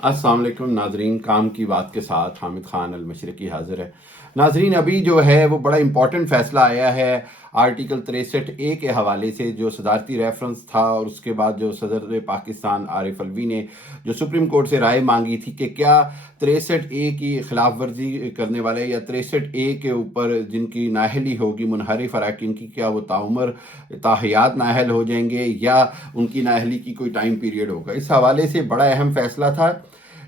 अस्सलाम वालेकुम नाजरीन, काम की बात के साथ हामिद खान अल-मशरिकी हाजिर है। नाजरीन, अभी जो है वो बड़ा इंपॉर्टेंट फैसला आया है आर्टिकल 63A के हवाले से, जो सदारती रेफरेंस था, और उसके बाद जो सदर पाकिस्तान आरिफ अलवी ने जो सुप्रीम कोर्ट से राय मांगी थी कि क्या 63A की खिलाफ वर्जी करने वाले या 63A के ऊपर जिनकी नाअहली होगी मुनहरिफ अरकान की, क्या वो ताउमर ताहयात नाअहल हो जाएंगे या उनकी नाअहली की कोई टाइम पीरियड होगा। इस हवाले से बड़ा अहम फैसला था।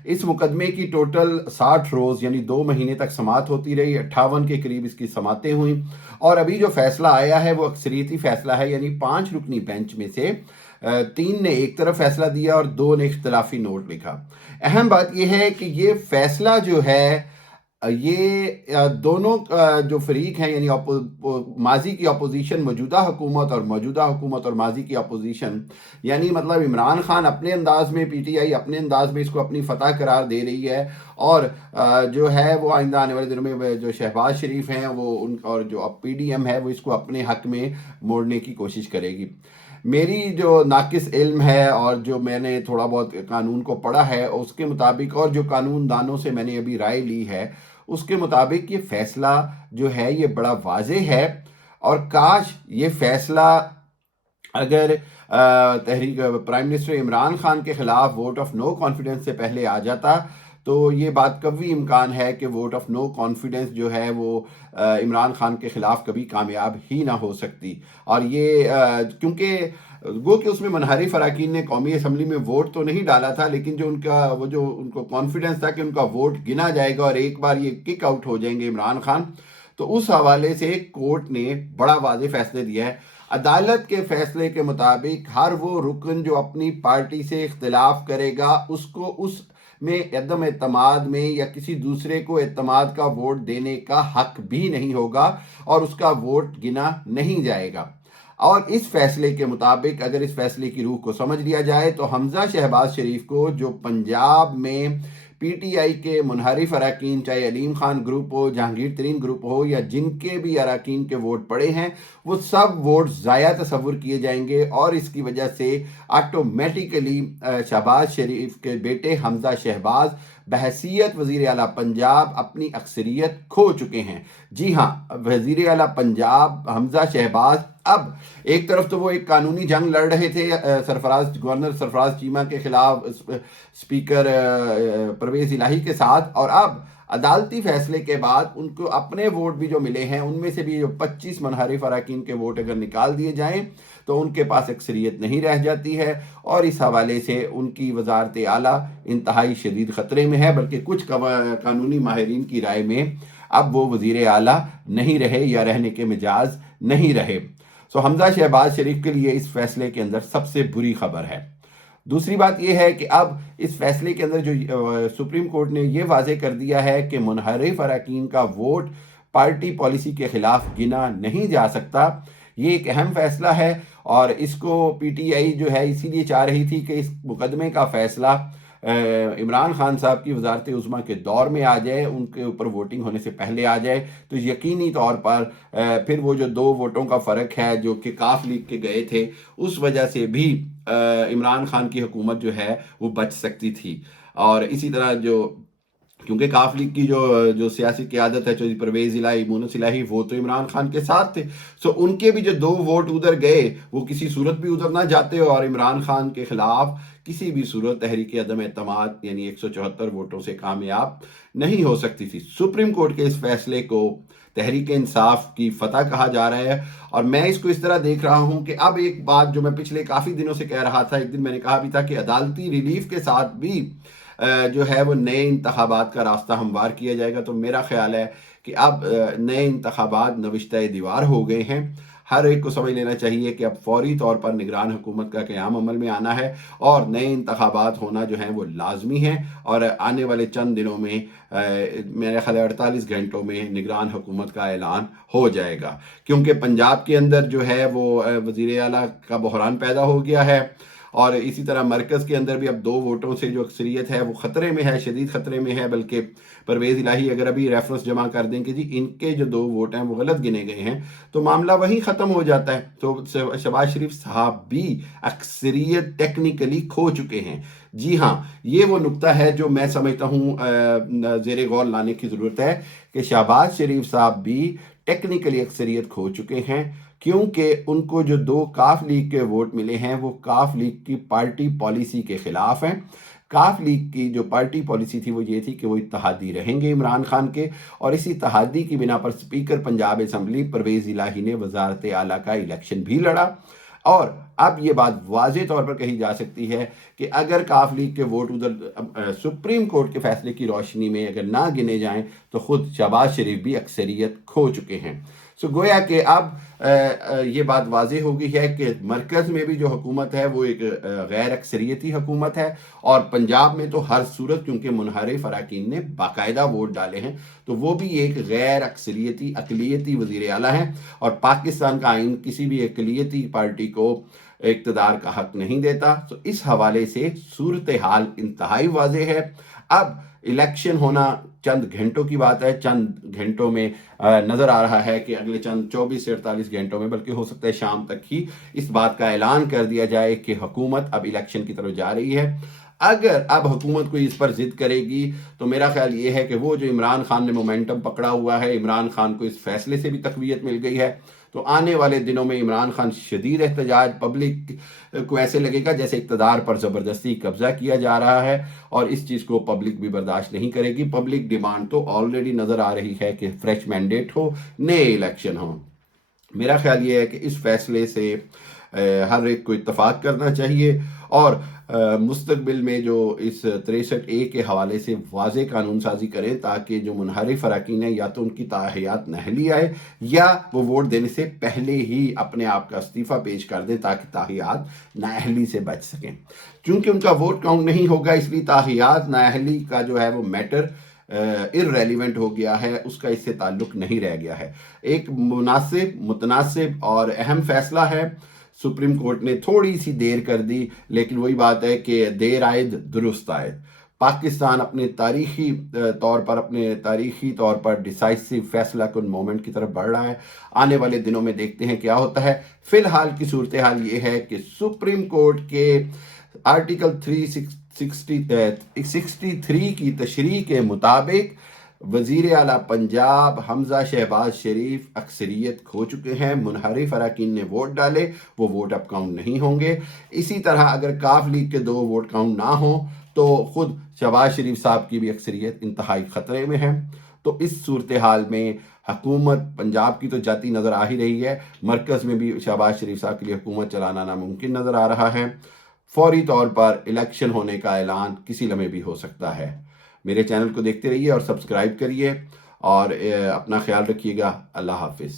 इस मुकदमे की टोटल 60 रोज़ यानी 2 महीने तक समात होती रही, 58 के करीब इसकी समातें हुई, और अभी जो फैसला आया है वो अक्सरियती फैसला है, यानी 5 रुकनी बेंच में से 3 ने एक तरफ फैसला दिया और 2 ने इख्तलाफी नोट लिखा। अहम बात यह है कि ये फैसला जो है ये दोनों जो फरीक हैं, यानी माजी की अपोजिशन, मौजूदा हुकूमत और माजी की अपोजिशन, यानी मतलब इमरान खान अपने अंदाज में, पीटीआई अपने अंदाज में इसको अपनी फतह करार दे रही है, और जो है वो आइंदा आने वाले दिनों में जो शहबाज शरीफ हैं वो उन, और जो अब पीडीएम है वो इसको अपने हक में मोड़ने की कोशिश करेगी। मेरी जो नाकिस इल्म है और जो मैंने थोड़ा बहुत कानून को पढ़ा है उसके मुताबिक, और जो कानून दानों से मैंने अभी राय ली है उसके मुताबिक, ये फैसला जो है ये बड़ा वाज़ेह है। और काश ये फैसला अगर तहरीक प्राइम मिनिस्टर इमरान खान के खिलाफ वोट ऑफ नो कॉन्फिडेंस से पहले आ जाता, तो ये बात कभी इम्कान है कि वोट ऑफ नो कॉन्फिडेंस जो है वो इमरान खान के खिलाफ कभी कामयाब ही ना हो सकती। और ये क्योंकि वो कि उसमें मनहरिफ अरकान ने कौमी असम्बली में वोट तो नहीं डाला था, लेकिन जो उनको कॉन्फिडेंस था कि उनका वोट गिना जाएगा और एक बार ये किक आउट हो जाएंगे इमरान खान, तो उस हवाले से कोर्ट ने बड़ा वाज़ेह फैसले दिया है। अदालत के फैसले के मुताबिक हर वो रुकन जो अपनी पार्टी से इख्तिलाफ करेगा उसको उस में अदम एतमाद में या किसी दूसरे को एतमाद का वोट देने का हक भी नहीं होगा और उसका वोट गिना नहीं जाएगा। और इस फैसले के मुताबिक अगर इस फैसले की रूह को समझ लिया जाए तो हमजा शहबाज शरीफ को, जो पंजाब में पीटीआई के मुनहरिफ अरकान, चाहे अलीम खान ग्रुप हो, जहांगीर तरीन ग्रुप हो, या जिनके भी अरकान के वोट पड़े हैं, वो सब वोट ज़ाया तस्वुर किए जाएंगे, और इसकी वजह से ऑटोमेटिकली शहबाज शरीफ के बेटे हमजा शहबाज बहसीयत वज़ीर आला पंजाब अपनी अक्सरियत खो चुके हैं। जी हाँ, वज़ीर आला पंजाब हमजा शहबाज अब एक तरफ तो वो एक कानूनी जंग लड़ रहे थे गवर्नर सरफराज चीमा के खिलाफ, स्पीकर परवेज इलाही के साथ, और अब अदालती फैसले के बाद उनको अपने वोट भी जो मिले हैं उनमें से भी जो 25 मनहरिफ अरकान के वोट अगर निकाल दिए जाएं तो उनके पास अक्सरियत नहीं रह जाती है, और इस हवाले से उनकी वजारत आला इंतहाई शदीद ख़तरे में है। बल्कि कुछ कानूनी माहिरीन की राय में अब वो वज़ीर आला नहीं रहे या रहने के मिजाज नहीं रहे। सो हमजा शहबाज शरीफ के लिए इस फैसले के अंदर सबसे बुरी खबर है। दूसरी बात यह है कि अब इस फैसले के अंदर जो सुप्रीम कोर्ट ने यह वाज़ेह कर दिया है कि मुनहरिफ अरकान का वोट पार्टी पॉलिसी के खिलाफ गिना नहीं जा सकता। ये एक अहम फैसला है, और इसको पीटीआई जो है इसीलिए चाह रही थी कि इस मुकदमे का फैसला इमरान खान साहब की वजारत उज़्मा के दौर में आ जाए, उनके ऊपर वोटिंग होने से पहले आ जाए, तो यकीनी तौर पर फिर वो जो 2 वोटों का फ़र्क है जो कि काफ लीग के गए थे, उस वजह से भी इमरान खान की हुकूमत जो है वो बच सकती थी। और इसी तरह क्योंकि काफ लीग की जो सियासी क़यादत है, चौधरी परवेज़ इलाही, मुनस इलाही, वो तो इमरान खान के साथ थे। सो उनके भी जो 2 वोट उधर गए वो किसी सूरत भी उधर ना जाते, और इमरान खान के खिलाफ किसी भी सूरत तहरीक अदम एतमाद यानी 174 वोटों से कामयाब नहीं हो सकती थी। सुप्रीम कोर्ट के इस फैसले को तहरीक इंसाफ की फतह कहा जा रहा है, और मैं इसको इस तरह देख रहा हूं कि अब एक बात जो मैं पिछले काफ़ी दिनों से कह रहा था, एक दिन मैंने कहा भी था कि अदालती रिलीफ के साथ भी जो है वो नए इंतखाबात का रास्ता हमवार किया जाएगा। तो मेरा ख्याल है कि अब नए इंतखाबात नविश्ता दीवार हो गए हैं। हर एक को समझ लेना चाहिए कि अब फौरी तौर पर निगरान हुकूमत का क़याम अमल में आना है, और नए इंतखाबात होना जो हैं वो लाजमी हैं, और आने वाले चंद दिनों में मेरे ख्याल 48 घंटों में निगरान हुकूमत का ऐलान हो जाएगा। क्योंकि पंजाब के अंदर जो है वो वज़ीर आला का बहरान पैदा हो गया है, और इसी तरह मरकज़ के अंदर भी अब 2 वोटों से जो अक्सरियत है वो ख़तरे में है, शदीद ख़तरे में है। बल्कि परवेज़ इलाही अगर अभी रेफरेंस जमा कर दें कि जी इनके जो 2 वोट हैं वो गलत गिने गए हैं, तो मामला वहीं ख़त्म हो जाता है। तो शहबाज शरीफ साहब भी अक्सरियत टेक्निकली खो चुके हैं। جی ہاں، یہ وہ نقطہ ہے جو میں سمجھتا ہوں زیر غور لانے کی ضرورت ہے کہ شہباز شریف صاحب بھی ٹیکنیکلی اکثریت کھو چکے ہیں، کیونکہ ان کو جو 2 کاف لیگ کے ووٹ ملے ہیں وہ کاف لیگ کی پارٹی پالیسی کے خلاف ہیں۔ کاف لیگ کی جو پارٹی پالیسی تھی وہ یہ تھی کہ وہ اتحادی رہیں گے عمران خان کے، اور اسی اتحادی کی بنا پر اسپیکر پنجاب اسمبلی پرویز الہی نے وزارت اعلیٰ کا الیکشن بھی لڑا۔ اور اب یہ بات واضح طور پر کہی جا سکتی ہے کہ اگر کاف لیگ کے ووٹ ادھر سپریم کورٹ کے فیصلے کی روشنی میں اگر نہ گنے جائیں تو خود شہباز شریف بھی اکثریت کھو چکے ہیں۔ گویا کہ اب یہ بات واضح ہو گئی ہے کہ مرکز میں بھی جو حکومت ہے وہ ایک غیر اکثریتی حکومت ہے، اور پنجاب میں تو ہر صورت کیونکہ منحرف اراکین نے باقاعدہ ووٹ ڈالے ہیں تو وہ بھی ایک غیر اقلیتی وزیر اعلیٰ ہیں، اور پاکستان کا آئین کسی بھی اقلیتی پارٹی کو اقتدار کا حق نہیں دیتا۔ تو اس حوالے سے صورتحال انتہائی واضح ہے۔ اب الیکشن ہونا چند گھنٹوں کی بات ہے، چند گھنٹوں میں نظر آ رہا ہے کہ اگلے چند 24 سے 48 گھنٹوں میں، بلکہ ہو سکتا ہے شام تک ہی اس بات کا اعلان کر دیا جائے کہ حکومت اب الیکشن کی طرف جا رہی ہے۔ اگر اب حکومت کوئی اس پر ضد کرے گی تو میرا خیال یہ ہے کہ وہ جو عمران خان نے مومنٹم پکڑا ہوا ہے، عمران خان کو اس فیصلے سے بھی تقویت مل گئی ہے، تو آنے والے دنوں میں عمران خان شدید احتجاج، پبلک کو ایسے لگے گا جیسے اقتدار پر زبردستی قبضہ کیا جا رہا ہے، اور اس چیز کو پبلک بھی برداشت نہیں کرے گی۔ پبلک ڈیمانڈ تو آلریڈی نظر آ رہی ہے کہ فریش مینڈیٹ ہو، نئے الیکشن ہوں۔ میرا خیال یہ ہے کہ اس فیصلے سے ہر ایک کو اتفاق کرنا چاہیے، اور مستقبل میں جو اس 63A کے حوالے سے واضح قانون سازی کریں تاکہ جو منحرف اراکین ہیں یا تو ان کی تاحیات نااہلی آئے یا وہ ووٹ دینے سے پہلے ہی اپنے آپ کا استعفیٰ پیش کر دیں تاکہ تاحیات نااہلی سے بچ سکیں۔ چونکہ ان کا ووٹ کاؤنٹ نہیں ہوگا، اس لیے تاحیات نااہلی کا جو ہے وہ میٹر irrelevant ہو گیا ہے، اس کا اس سے تعلق نہیں رہ گیا ہے۔ ایک متناسب اور اہم فیصلہ ہے، سپریم کورٹ نے تھوڑی سی دیر کر دی، لیکن وہی بات ہے کہ دیر آئد درست آئد۔ پاکستان اپنے تاریخی طور پر ڈیسائسو فیصلہ کن مومنٹ کی طرف بڑھ رہا ہے۔ آنے والے دنوں میں دیکھتے ہیں کیا ہوتا ہے۔ فی الحال کی صورتحال یہ ہے کہ سپریم کورٹ کے آرٹیکل 363 کی تشریح کے مطابق وزیر اعلیٰ پنجاب حمزہ شہباز شریف اکثریت کھو چکے ہیں۔ منحرف اراکین نے ووٹ ڈالے، وہ ووٹ اب کاؤنٹ نہیں ہوں گے۔ اسی طرح اگر کاف لیگ کے 2 ووٹ کاؤنٹ نہ ہوں تو خود شہباز شریف صاحب کی بھی اکثریت انتہائی خطرے میں ہے۔ تو اس صورتحال میں حکومت پنجاب کی تو جاتی نظر آ ہی رہی ہے، مرکز میں بھی شہباز شریف صاحب کے لیے حکومت چلانا ناممکن نظر آ رہا ہے۔ فوری طور پر الیکشن ہونے کا اعلان کسی لمحے بھی ہو سکتا ہے۔ میرے چینل کو دیکھتے رہیے اور سبسکرائب کریے، اور اپنا خیال رکھیے گا۔ اللہ حافظ۔